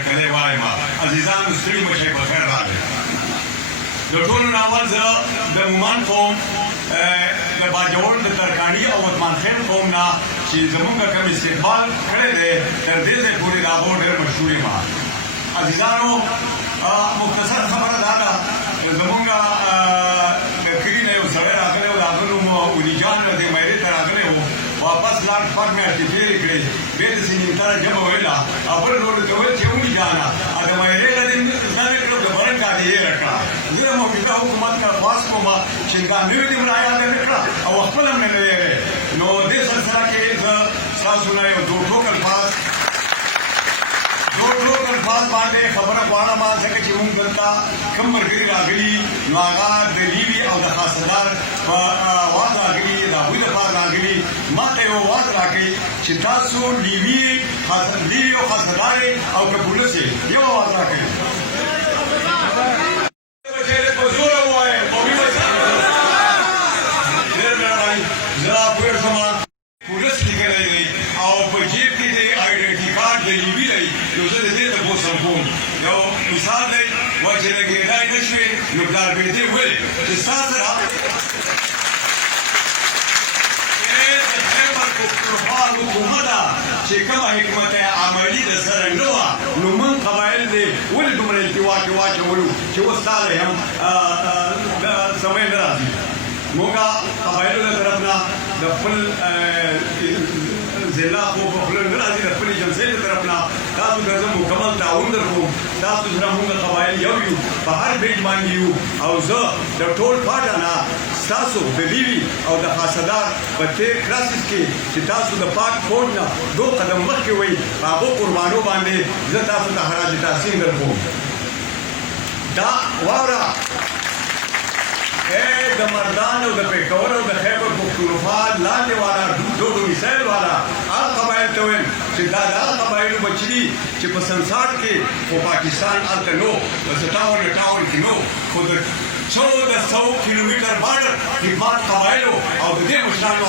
هرکلی وایم عزیزانو ستړي مه شئ په خیر راغلئ د ټولو نه اول زه د مومند قوم د باجوړ د ترکاڼي او عثمان خیل قوم نه چې زمونږ کوم استقبال کړی دی تر دې ځای پورې د هغو ډېر مشهور یم عزیزانو مختصر خبره دا ده زمونږ د کلي نه یو سړی راغلی و د هغه نوم ولي جان د میرې ته راغلی و واپس لاړ شپږ میاشتې تېرې کړې بیا داسې نیمتره ژبه ویله او بل ورور ته ویل چې ولي جانه د میرې نه دې زده مې کړه د برن کالي یې راکړه زه د موجوده حکومت نه خواست کوم چې دا نوې دې ملایاده مې کړه او خپله مې نه ویلې نو دې سلسله کې زه ستاسو نه یو دوه ټوک الفاظ باندې خبره غواړم ځکه چې موږ دلته کوم ملګري راغلي نو هغه د لیوي او د خاصدار په اواز راغلي د هغوی لپاره راغلي ما ته یو اواز راکړي چې تاسو لیوي او خاصدار او که پولیس یو اواز راکړي پولیس لیکلی دی او په جیب کې د آیډنټي کارډ د لیوي دی نو زه د دې تپوس هم کوم یو مثال دی وا چې لګېدای نه شوې نو پلار مې دې ویل چې ستا سره د خیبر پښتونخوا حکومته چې کومه حکمت عملي د سره نه وه نو موږ قبایل دی ولې دومره التوا کې واچولو چې اوس تا دی هم سمی نه راځي موږ قبایلو د طرف نه د خپل ضلع خو په خوله نه راځي د خپلې جلسې د طرف نه تاسو ته زه مکمل تعاون درکوم تاسو سره موږ قبایل یو یو په هر بیج باندې یو او زه د ټول پاټه نه ستاسو د لیوي او د خاصدار په تېر کراسس کې چې تاسو د پاک فوج نه 2 قدم مخکې وئ په هغو قربانو باندې زه تاسو ته خراج تحسین درکوم دا واوره د مردان او د پېښور او د خیبر پښتونخوا لاندې والا ډوډو میسایل والا هغه قبایل ته ویل چې دا د هغه قبایلو بچي دي چې په سنساټ کې خو پاکستان هلته نو په 57 کې نو خو د 1400 کیلومتر بارډر خدمات قبایلو او د دې مشرانو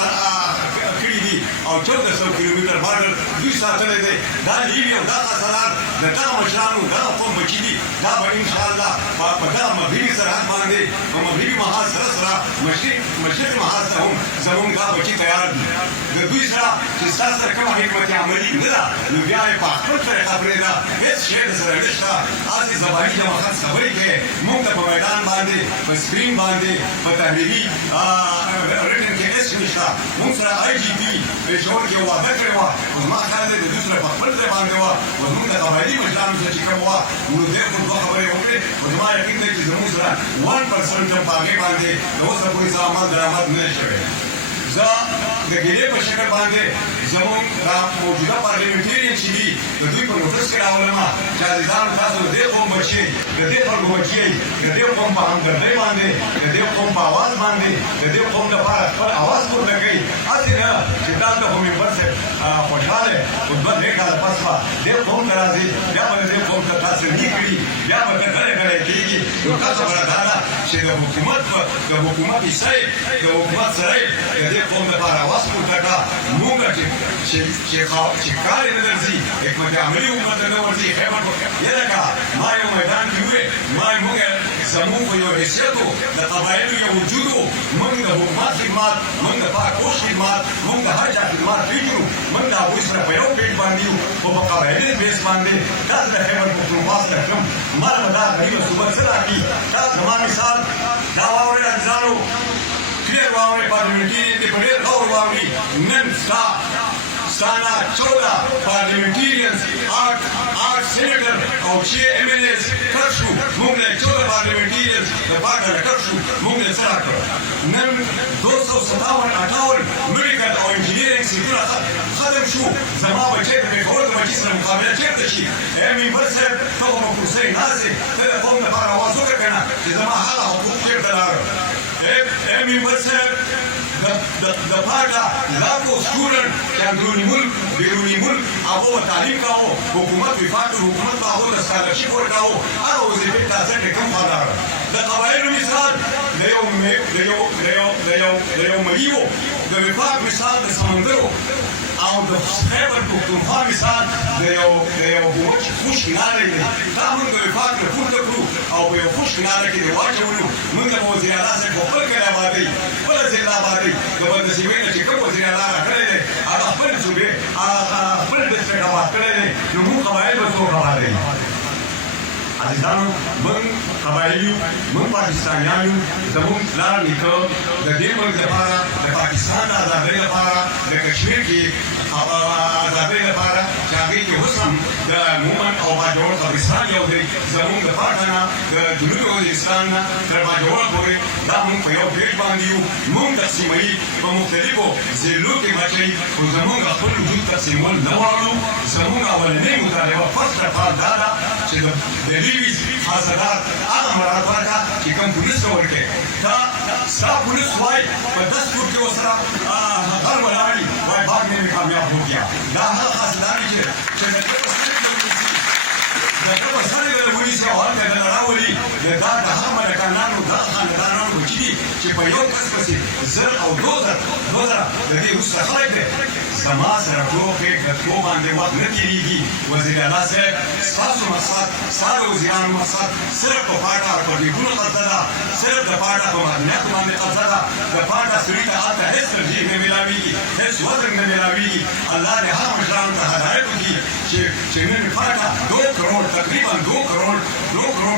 کړي دي او 1400 کیلومتر بارډر دوی ساتلی دی دا لیوي او دا خاصدار د دغه مشرانو دغه قوم بچي دي دا به انشاءالله په دغه مغربي سرحد باندې په مغربي محاذ سره مشرقي محاذ ته هم زموږ دا بچي تیار دي د دوی سره چې ستاسو سره کومه حکمت عملي نه ده نو بیا یې په خپل طریقه پرېږده هېڅ شی درسره نشته هسې زباني جمعخت خبرې کوې موږ ته په میدان باندې په سکرین باندې په تحریري رټن کې هېڅ نشته موږ سره IGP پېښور کې یو واده کړې وه اوس ما خیال دی د دوی سره په خپل ځای باندې وه او زموږ د قبایلي مشرانو سره چې کوم وه نو دې خو دوه خبرې وکړې خو زما یقین دی چې زموږ سره 1% هم په هغې باندې د اوسه پورې څه عمل درآمد نه دی شوی زه د ګیلې په شکل باندې زموږ دا موجوده پارلیمنټرین چې دي د دوی په نوټس کې راولمه چې عزیزانو تاسو د دې قوم بچي د دې خلکو بچي د دې قوم په همدردۍ باندې د دې قوم په اواز باندې د دې قوم لپاره خپل اواز پورته کوي هسې نه چې تاسو خو ممبر صاحب خوشحاله خو 2-3 کاله پس به دې قوم ته راځي بیا به دې قوم ته تاسو نه کړي بیا به ته غلی غلی کېږي نو تاسو خبره دا ده چې د حکومت حصه د حکومت سره د دې قوم لپاره اواز پورته کړه موږ چې کار یې نه درځي حکمت عملي حکومت ته نه ورځي خیبر یاده کړه ما یو میدان کې وویل ما موږ زموږ په یو حیثیت و د قبایلو یو وجود و موږ د حکومت خدمات موږ د پاکپوش خدمات موږ د هر چا خدمات پېژنو موږ د هغوی سره په یو پیج باندې یو خو په قبایلي بیس باندې تاسو د خیبر پښتونخوا سره کوم ما به دا غریبه صوبه څه راکړي دا زما مثال دا واورئ عزیزانو ډېر واورئ پارلیمنټرین دې په ډېر غور واوري نن سانا 14 پارلیمنټریانز 8 سینیټر او 6 MLAs کټ شو موږ له 14 پارلیمنټریانز د پاټه کټ شو موږ له سره کړ نن 257 میډیکل او انجینیرینګ سیټونه ختم شو زما بچی د پېښور د بچي سره مقابله چېرته شي ممبر صاحب ته خو په کرسۍ ناست یې ته د قوم لپاره اواز وکړه که نه چې زما هغه حقوق چېرته لاړل ممبر صاحب د پاټه لاکو سټوډنټ چې اندروني ملک بیروني ملک هغو به تعلیم کاوه حکومت وفاق حکومت به هغو ته سکالرشپ ورکاوه هغه وظیفې تاسې ته کوم خوا لاړه د قبایلو مثال د یو ملي و د وفاق مثال د سمندر و او د خیبر پښتونخوا مثال د یو وچ خوش ناره دی دا موږ د وفاق نه پورته کړو او په یو خوش ناره کې دی واچولو موږ د وزیر اعلی صاحب په خپل کلي ابادۍ خپله ضلع ابادۍ د بندسیمې نه چې کوم وزیر اعلی راکړی دی هغه خپل صوبې خپل ډسټرکټ اباد کړی دی نو موږ قبایل به څوک ابادوي عزیزانو موږ قبایل یو موږ پاکستانیان یو زموږ پلار نیکه د دې ملک لپاره د پاکستان د ازادۍ لپاره د کشمیر کې ازادۍ لپاره چې هغې کې اوس هم د مومن او باجوړ قبرستان یو دی زموږ د پاکه نه د جنوبي وزیرستان نه تر باجوړه پورې دا موږ په یو بیټ باندې یو موږ تقسیموي په مختلفو ضلعو کې بچوي خو زموږ خپل وجود تقسیمول نه غواړو زموږ اولنۍ مطالبه فرسټ اف آل دا ده چې د لیویز حاصلات هغه مراد ورکړه چې کوم پولیس ته ورکړي دا ستا پولیس وایي په 10 فوټ کې ورسره غر ولاړ وایي بعد में भी कामयाब हो गया دا هغه حاصلات چې د دغه سړي د پولیس یو حال کډه راولي دا د هغه ملکانانو دغه خاندانانو بچي دي چې په یو کس پسې 1000 او 2000 د دې وروسته خلک دی زما سره ټوکې ګټو باندې وخت نه تېرېږي وزیر اعلی صاحب ستاسو مقصد ستا د وزیرانو مقصد صرف په پاټه او په ډیګونو قبضه ده صرف د پاټه په مدنیاتو باندې قبضه ده د پاټه سړي ته هلته هېڅ ترجیح نه میلاویږي هېڅ وزن نه میلاویږي الله دې هغه مشرانو ته هدایت وکړي چې نن پاټه 2 کروڑ تقریبا 2 کروڑ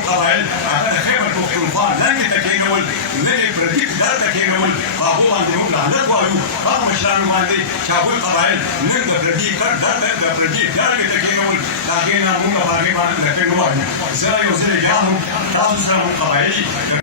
قبایل هغه د خیبر پښتونخوا لاندې ته کېنول نوې پردي ډار ته کېنول په هغو باندې موږ لعنت وایو هغه مشرانو باندې چې هغوی قبایل نن د پردي ډار د پردي ډارې ته کېنول د هغې نه موږ په هغې باندې لکه نه وایو زه یو ځل بیا هم تاسو سره قبایلي